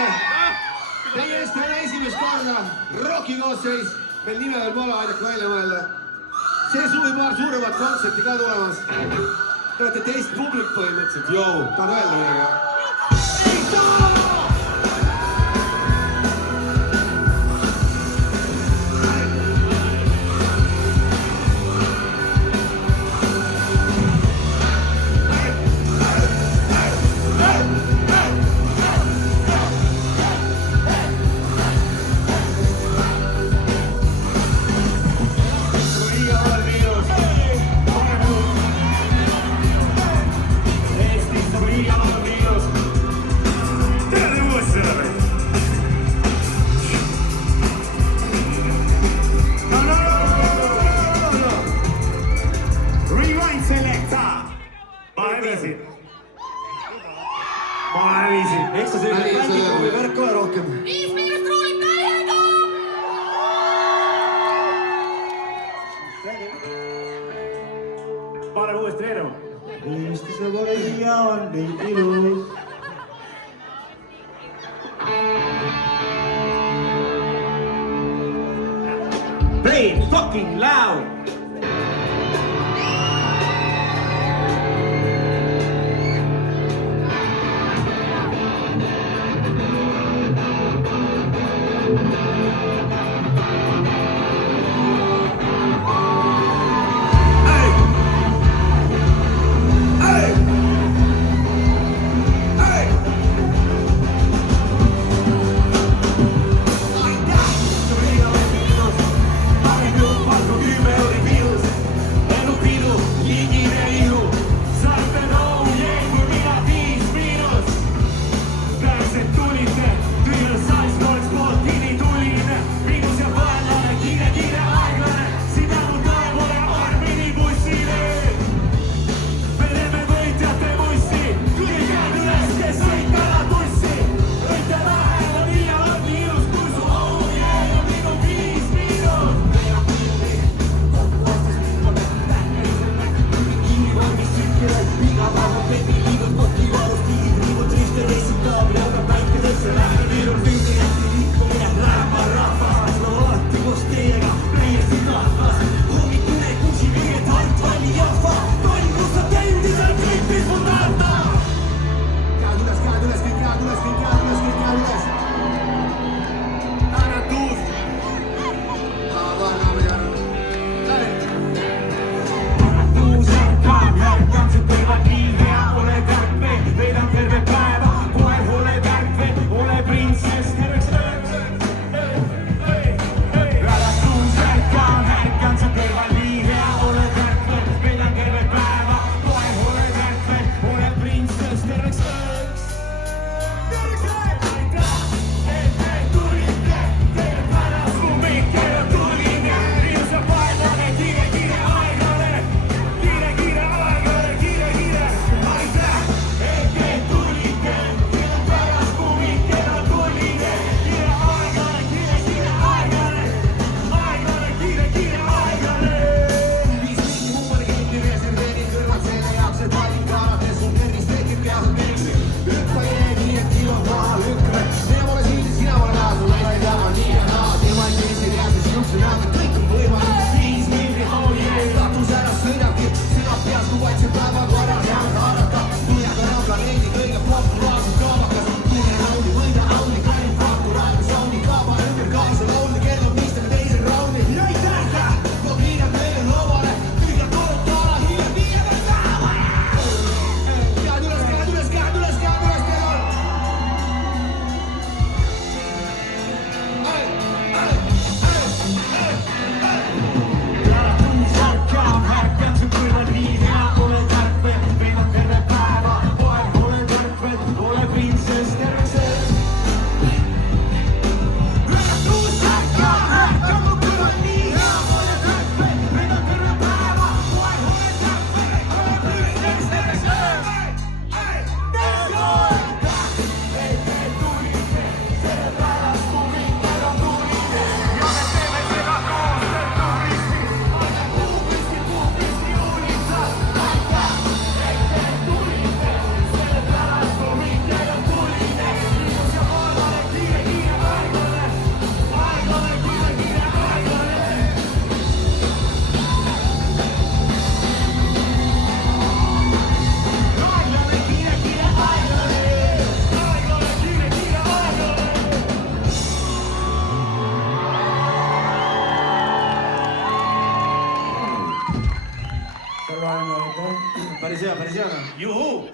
tere! Teie eest täna esimest korda Rocki koosseis. Meil nime veel pole, aidake välja mõelda. See suvi paar suuremat kontserti ka tulemas. Te olete teist publik põhimõtteliselt. Jou, tahad öelda midagi? Eks ta selline bändikruumi värk ole rohkem. 5 miinust ruulib täiega! Pane uuesti veerema. Eesti sõboria on nii ilus. Play it fucking loud! Ole prinsess, terveks päris hea, päris hea. Juhuu!